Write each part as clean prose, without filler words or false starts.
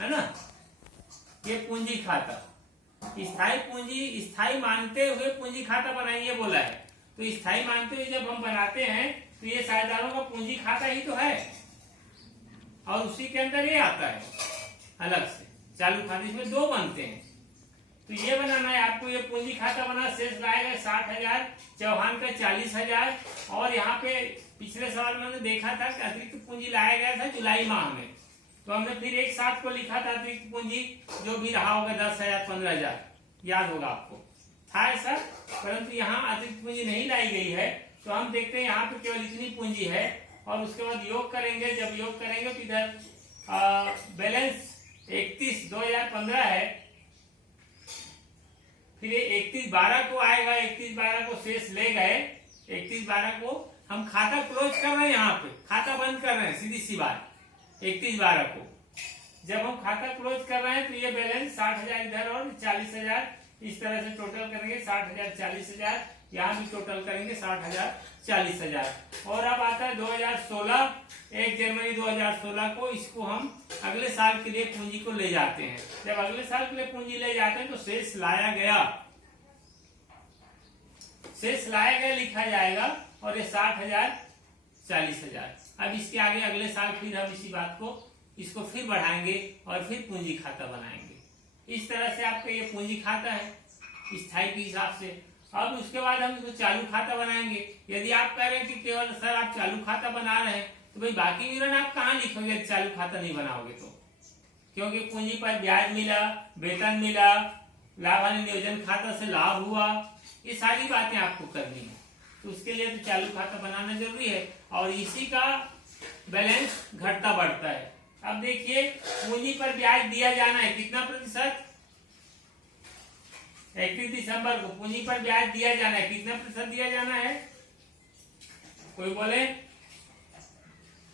है ना। ये पूंजी खाता, स्थायी पूंजी, स्थायी मानते हुए पूंजी खाता बनाइए बोला है। तो स्थायी मानते हुए जब हम बनाते हैं तो ये साझेदारों का पूंजी खाता ही तो है, और उसी के अंदर ये आता है अलग से चालू खाते। इसमें दो बनते हैं, तो ये बनाना है आपको। ये पूंजी खाता बना, शेष लाएगा 60,000, चौहान का 40,000। और यहाँ पे पिछले सवाल में हमने देखा था कि अतिरिक्त पूंजी लाया गया था जुलाई माह में, तो हमने फिर एक साथ को लिखा था अतिरिक्त पूंजी जो भी रहा होगा 10,000 15,000, याद होगा आपको, था ऐसा। परंतु यहाँ अतिरिक्त पूंजी नहीं लाई गई है, तो हम देखते हैं यहाँ पे केवल इतनी पूंजी है। और उसके बाद योग करेंगे, जब योग करेंगे तो इधर बैलेंस 31/2015 है, फिर 31/12 को आएगा। 31/12 को शेष ले गए, 31/12 को हम खाता क्लोज कर रहे हैं, यहाँ पे खाता बंद कर रहे हैं, सीधी सी बात। 31/12 को जब हम खाता क्लोज कर रहे हैं तो ये बैलेंस 60,000 इधर और 40,000, इस तरह से टोटल करेंगे 60,000 40,000, यहाँ भी टोटल करेंगे 60,000 40,000। और अब आता है 2016, 1 जनवरी 2016 को इसको हम अगले साल के लिए पूंजी को ले जाते हैं। जब अगले साल के लिए पूंजी ले जाते हैं तो शेष लाया गया, शेष लाया गया लिखा जाएगा, और ये 60,000 40,000। अब इसके आगे अगले साल फिर हम इसी बात को, इसको फिर बढ़ाएंगे और फिर पूंजी खाता बनाएंगे। इस तरह से आपका ये पूंजी खाता है स्थायी के हिसाब से। अब उसके बाद हम इसको चालू खाता बनाएंगे। यदि आप कह रहे हैं कि केवल सर आप चालू खाता बना रहे हैं, तो भाई बाकी विवरण आप कहाँ लिखोगे चालू खाता नहीं बनाओगे तो, क्योंकि पूंजी पर ब्याज मिला, वेतन मिला, लाभ हानि नियोजन खाता से लाभ हुआ, ये सारी बातें आपको करनी है। तो उसके लिए तो चालू खाता बनाना जरूरी है, और इसी का बैलेंस घटता बढ़ता है। अब देखिए पूंजी पर ब्याज दिया जाना है कितना प्रतिशत, 31 दिसंबर को पूंजी पर ब्याज दिया जाना है, कितना प्रतिशत दिया जाना है, कोई बोले,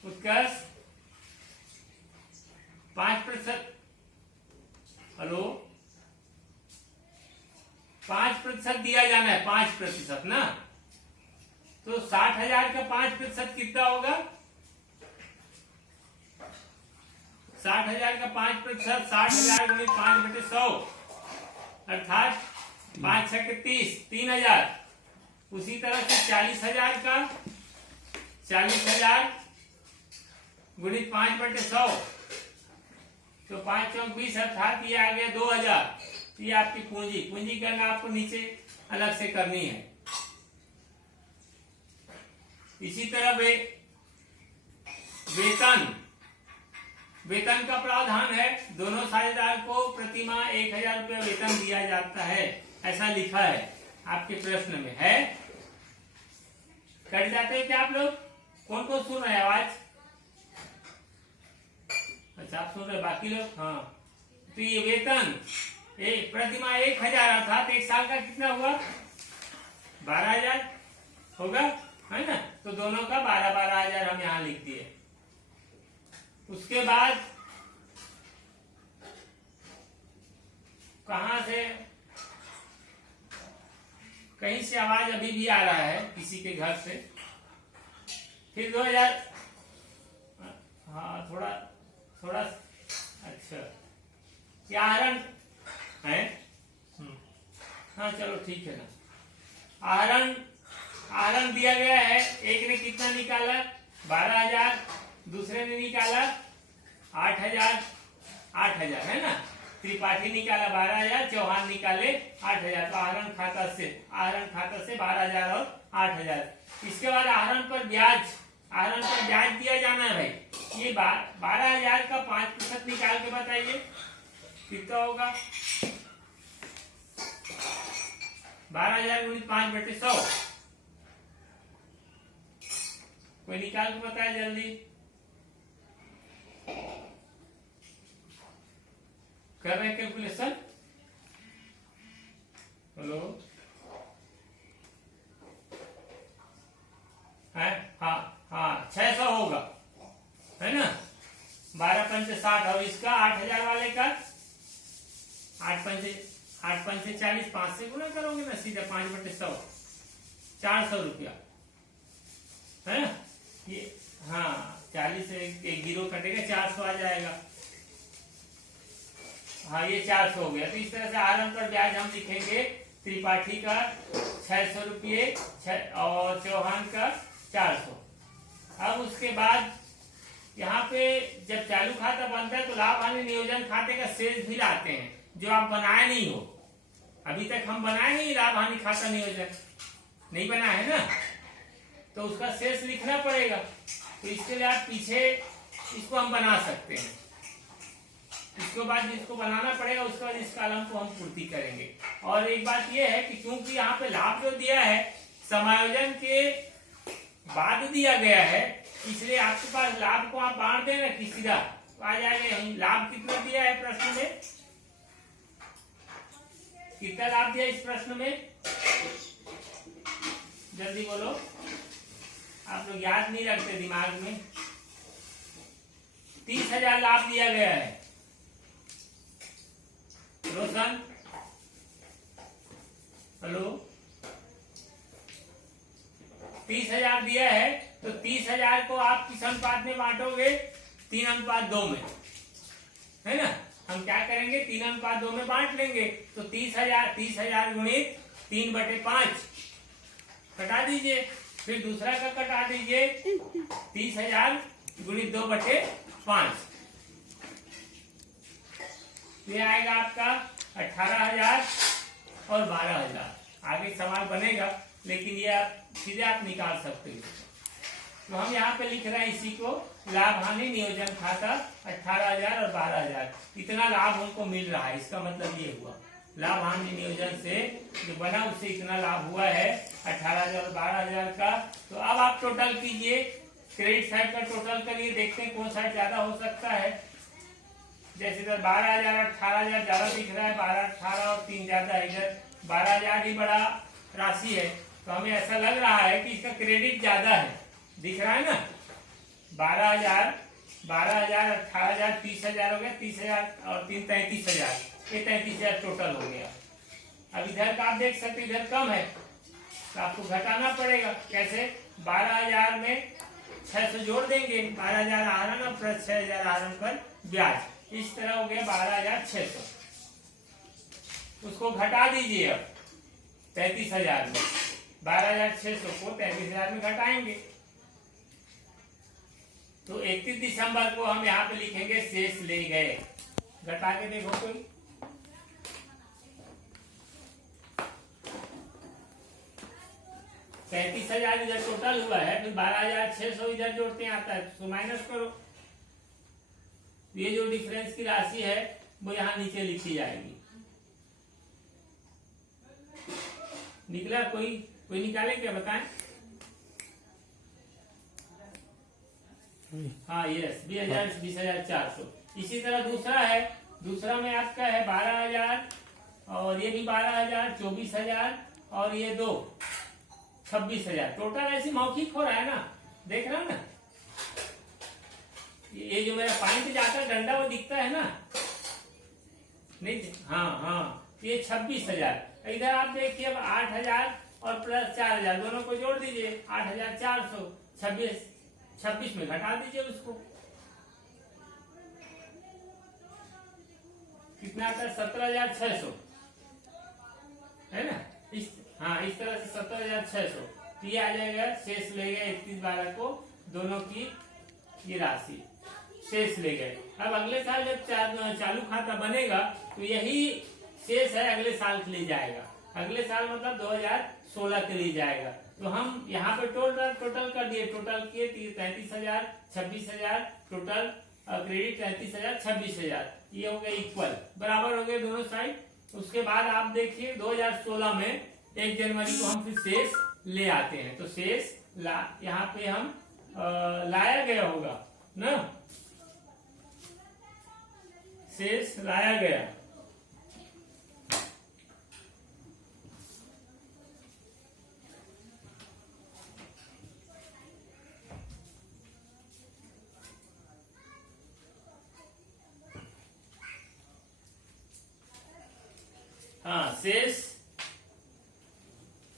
उत्कर्ष 5%, हेलो 5% दिया जाना है, 5% ना। तो 60,000 का 5% कितना होगा, 60,000 का 5%, 60,000 गुणित 5/100, अर्थात 5 6 30, 3,000। उसी तरह से 40,000 का 40,000 गुणित 5/100, तो 5 चौक 20, अर्थात ये आ गया 2,000। ये आपकी पूंजी, पूंजी करना आपको नीचे अलग से करनी है। इसी तरह वेतन, वेतन का प्रावधान है, दोनों साझेदार को प्रति माह 1,000 रुपया वेतन दिया जाता है, ऐसा लिखा है आपके प्रश्न में है। कट जाते हैं क्या आप लोग, कौन कौन सुन रहे हैं आवाज, अच्छा आप सुन रहे, बाकी लोग हाँ। तो ये वेतन प्रति माह 1,000, अर्थात एक साल का कितना हुआ, 12,000 होगा, है ना। तो दोनों का 12,000 हम यहाँ लिख दिए। उसके बाद कहां से, कहीं से आवाज अभी भी आ रहा है किसी के घर से। फिर 2000, हाँ थोड़ा थोड़ा, अच्छा क्या आहरण है, हाँ चलो ठीक है ना। आहरण दिया गया है, एक ने कितना निकाला 12,000, दूसरे ने निकाला 8,000 है ना। त्रिपाठी निकाला 12,000, चौहान निकाले 8,000। तो आहरण खाता से 12,000 और 8,000। इसके बाद आहरण पर ब्याज दिया जाना है भाई। ये 12,000 का 5% निकाल के बताइए कितना होगा, 12,000 गुणित 5/100, कोई निकाल के बताए जल्दी, कर रहे कैलकुलेशन, हेलो है, हाँ 600 होगा, है ना। 12 पंचे 60, और इसका 8,000 वाले का 8 पंचे 40, 5 से गुना करोगे ना सीधा, 5/100, 400 रुपया, है ना। ये हाँ 40 से एक जीरो कटेगा, 400 आ जाएगा। हाँ ये 400 हो गया। तो इस तरह से आरंभ पर ब्याज हम लिखेंगे त्रिपाठी का 600 रुपये और चौहान का 400। अब उसके बाद यहाँ पे जब चालू खाता बनता है तो लाभ हानि नियोजन खाते का शेष भी लाते हैं, जो आप बनाए नहीं हो। अभी तक हम बनाए नहीं लाभ हानि खाता नियोजन, नहीं बना है ना, तो उसका शेष लिखना पड़ेगा। तो इसके लिए आप पीछे इसको हम बना सकते हैं। इसके बाद जिसको बनाना पड़ेगा उसके बाद इस कॉलम को हम पूर्ति करेंगे। और एक बात यह है कि क्योंकि यहाँ पे लाभ जो दिया है समायोजन के बाद दिया गया है, इसलिए आपके पास लाभ को आप बांट देना कि सीधा तो आ जाएगा। लाभ कितना दिया है प्रश्न में, कितना लाभ दिया इस प्रश्न में, जल्दी बोलो। आप लोग याद नहीं रखते दिमाग में। 30,000 लाभ दिया गया है। रोशन, हेलो, 30,000 दिया है तो 30,000 को आप किस अनुपात में बांटोगे? 3:2 में, है ना। हम क्या करेंगे? 3:2 में बांट लेंगे। तो 30,000 गुणित 3/5 कटा दीजिए, फिर दूसरा का कटा दीजिए 30,000 गुणित 2/5। ये आएगा आपका 18,000 और 12,000। आगे सवाल बनेगा लेकिन ये आप सीधे आप निकाल सकते हो। तो हम यहाँ पे लिख रहे हैं इसी को, लाभ हानि नियोजन खाता 18,000 और 12,000, इतना लाभ उनको मिल रहा है। इसका मतलब ये हुआ लाभ हानि नियोजन से जो बना उससे इतना लाभ हुआ है 18,000 और 12,000 का। तो अब आप टोटल कीजिए, क्रेडिट साइड का टोटल करिए, देखते हैं कौन साइड ज्यादा हो सकता है। जैसे इधर 12,000 18,000 ज्यादा दिख रहा है, 12 18 और 3 ज्यादा है, इधर 12,000 ही बड़ा राशि है। तो हमें ऐसा लग रहा है कि इसका क्रेडिट ज्यादा है, दिख रहा है ना। 12,000 18,000 30,000 हो गया, 30,000 और 3 33,000, ये 33,000 टोटल हो गया। अब इधर का आप देख सकते इधर कम है तो आपको घटाना पड़ेगा। कैसे? 12,000 में 600 जोड़ देंगे, 12,000 आहरण प्लस 6,000 आहरण पर ब्याज, इस तरह हो गया 12,600। उसको घटा दीजिए अब 33,000 में, 12,600 को 33,000 में घटाएंगे तो 31 दिसंबर को हम यहाँ पे लिखेंगे शेष ले गए। घटा के देखो कोई, पैंतीस 33,000 इधर टोटल हुआ है, फिर 12,600 इधर जोड़ते हैं आता है तो माइनस करो। ये जो डिफरेंस की राशि है वो यहाँ नीचे लिखी जाएगी। निकला कोई निकाले क्या, बताएं। हाँ यस, 20,400। इसी तरह दूसरा है, दूसरा में आपका है 12,000 और ये भी 12,000, 24,000 और ये 2 26,000। टोटल ऐसी मौखिक हो रहा है ना, देख रहा है ना। ये जो मेरा पॉइंट जाता है डंडा वो दिखता है ना, नहीं? हाँ, ये 26,000। इधर आप देखिए अब 8,000 और प्लस 4,000 दोनों को जोड़ दीजिए, 8,400, 26 में घटा दीजिए उसको, कितना आता है? 17,600, है ना। इस तरह से 17,600 ये आ जाएगा। शेष ले गए 31/12 को, दोनों की ये राशि शेष ले गए। अब अगले साल जब चालू खाता बनेगा तो यही शेष है अगले साल के लिए जाएगा। अगले साल मतलब 2016 के लिए जाएगा। तो हम यहाँ पे टोटल कर दिए, टोटल किए 33,000 26,000, टोटल क्रेडिट 33,000 26,000, ये हो गए इक्वल, बराबर हो गए दोनों साइड। उसके बाद आप देखिए 2016 में 1 जनवरी को हम फिर शेष ले आते हैं। तो शेष यहाँ पे हम लाया गया होगा ना, शेष लाया गया। हाँ, शेष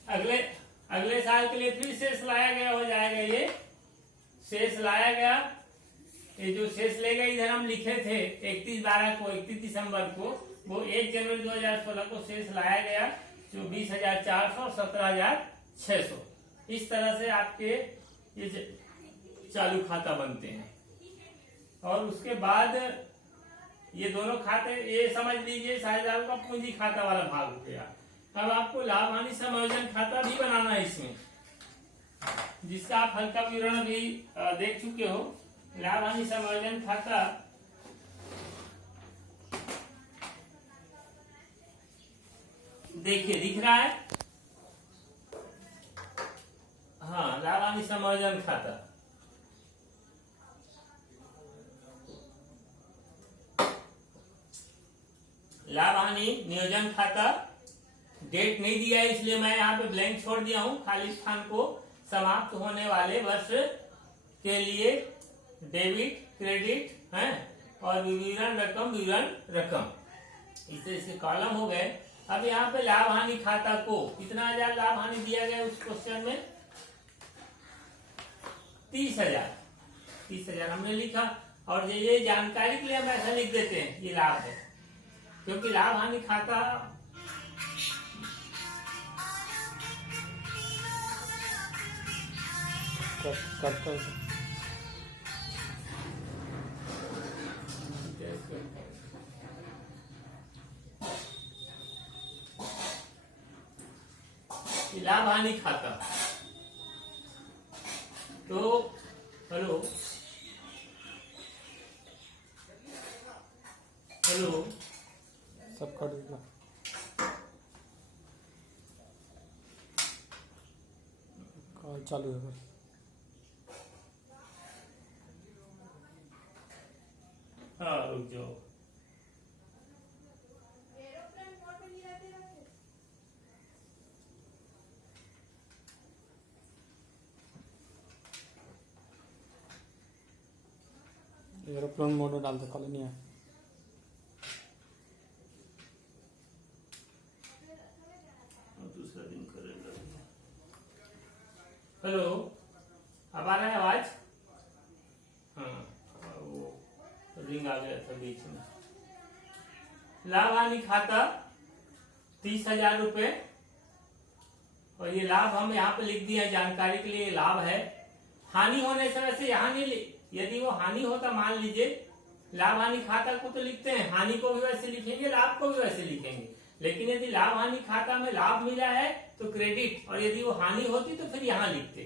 अगले साल के लिए फिर शेष लाया गया हो जाएगा। ये शेष लाया गया ये जो शेष लेगा इधर हम लिखे थे 31/12 को, 31 दिसंबर को, वो 1 जनवरी 2016 को शेष लाया गया जो 20,400 और 17,600। इस तरह से आपके ये चालू खाता बनते हैं। और उसके बाद ये दोनों खाते, ये समझ लीजिए साझेदारों का पूंजी खाता वाला भाग हो गया। अब आपको लाभ हानि समायोजन खाता भी बनाना है इसमें, जिसका आप हल्का विवरण भी देख चुके हो। लाभ हानि समायोजन खाता देखिए दिख रहा है, हाँ, लाभ हानि समायोजन खाता। लाभ हानि नियोजन खाता डेट नहीं दिया है, इसलिए मैं यहाँ पे ब्लैंक छोड़ दिया हूँ। खाली स्थान को समाप्त होने वाले वर्ष के लिए डेबिट क्रेडिट है और विवरण रकम इससे कॉलम हो गए। अब यहाँ पे लाभ हानि खाता को कितना हजार लाभ हानि दिया गया उस क्वेश्चन में 30,000 हमने लिखा। और ये जानकारी के लिए हम ऐसा लिख देते हैं ये लाभ है, क्योंकि लाभ हानि खाता लाभ हानि खाता। तो हेलो सब कर देगा। कॉल चालू है बस। हाँ रुक जाओ। एरोप्लेन मोड में डाल दो, कॉल नहीं है। दूसरा दिन करेगा। हेलो, अब आ रहा है आवाज? हाँ, वो रिंग आ गया था बीच में। लाभ हानि खाता 30,000 रुपए, और ये लाभ हम यहाँ पे लिख दिया जानकारी के लिए। लाभ है, हानि होने से वैसे यहाँ नहीं, यदि वो हानि होता, मान लीजिए लाभ हानि खाता को तो लिखते हैं, हानि को भी वैसे लिखेंगे, लाभ को भी वैसे लिखेंगे। लेकिन यदि लाभ हानि खाता में लाभ मिला है तो क्रेडिट, और यदि वो हानि होती तो फिर यहाँ लिखते,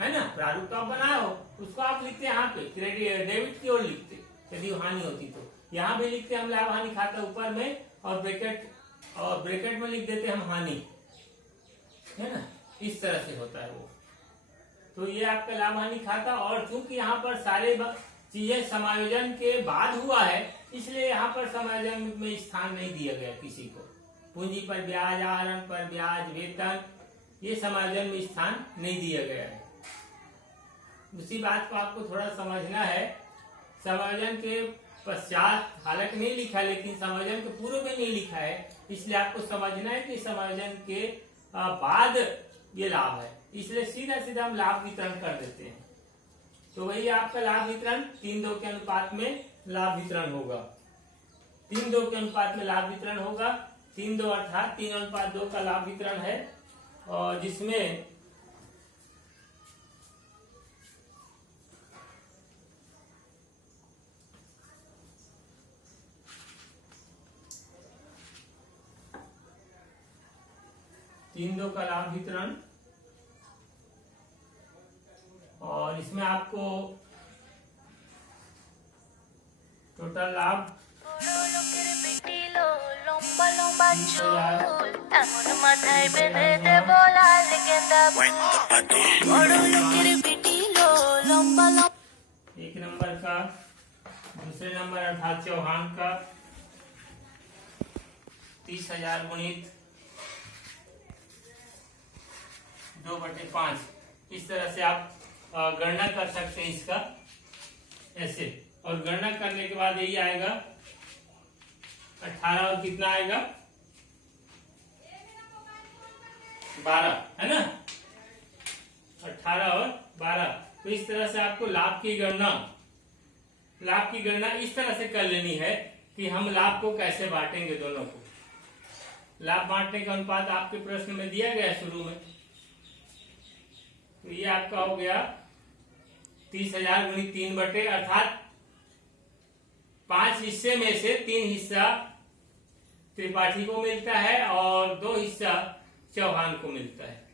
है ना। प्रारूप तो आप बनाए हो, उसको आप लिखते हैं यहाँ पे क्रेडिट, डेबिट की ओर लिखते यदि वो हानि होती तो। यहाँ भी लिखते हम लाभ हानि खाता ऊपर में, और ब्रैकेट में लिख देते हम हानि, है ना। इस तरह से होता है वो। तो ये आपका लाभ हानि खाता। और चूंकि यहाँ पर सारे चीजें समायोजन के बाद हुआ है, इसलिए यहाँ पर समायोजन में स्थान नहीं दिया गया किसी को। पूंजी पर ब्याज, आहरण पर ब्याज, वेतन, ये समायोजन में स्थान नहीं दिया गया है। उसी बात को आपको थोड़ा समझना है। समायोजन के पश्चात हालांकि नहीं लिखा, लेकिन समायोजन के पूर्व में नहीं लिखा है, इसलिए आपको समझना है कि समायोजन के बाद ये लाभ है, इसलिए सीधा हम लाभ वितरण कर देते हैं। तो वही आपका लाभ वितरण 3:2 के अनुपात में लाभ वितरण होगा। 3:2 के अनुपात में लाभ वितरण होगा। 3:2 अर्थात 3:2 का लाभ वितरण है, और जिसमें का लाभ वितरण, और इसमें आपको टोटल लाभ एक नंबर का, दूसरे नंबर अर्थात चौहान का 30,000 गुणित 2/5। इस तरह से आप गणना कर सकते हैं इसका ऐसे। और गणना करने के बाद यही आएगा 18 और कितना आएगा 12, है ना। 18 और 12 तो इस तरह से आपको लाभ की गणना इस तरह से कर लेनी है कि हम लाभ को कैसे बांटेंगे दोनों को। लाभ बांटने का अनुपात आपके प्रश्न में दिया गया शुरू में। तो ये आपका हो गया 30,000 गुणित 3 बटे, अर्थात 5 हिस्से में से 3 हिस्सा त्रिपाठी को मिलता है और 2 हिस्सा चौहान को मिलता है।